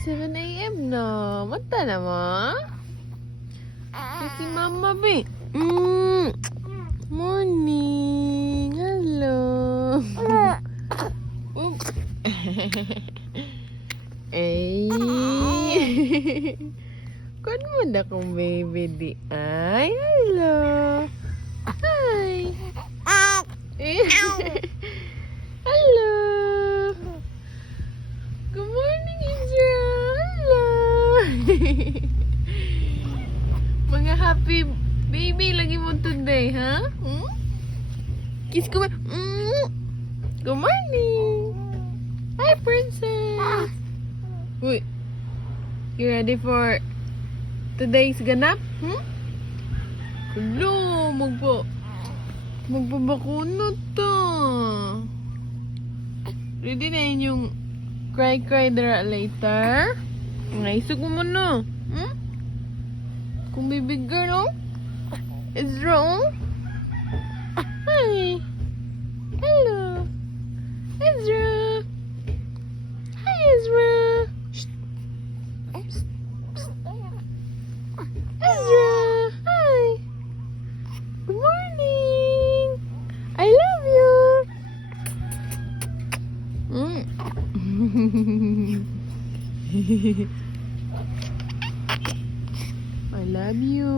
7 a.m. na. Mata na mo? Si Mama B. Morning. Hello. Ay. Kun mo na kong baby di ay. Hello. Hi. Hello. Good morning, Indra. Hello. Mga happy baby lagi mo today, ha? Kiss ko ba? Good morning. Hi, princess. Uy. You ready for today's ganap? Hello, magpabakuna ta. Ready na yun yung cry dara later? Naisog mo na. Kung baby girl, it's wrong. Hi. Hello. Ezra. Hi, Ezra. Ezra. Hi. Good morning. I love you. I love you.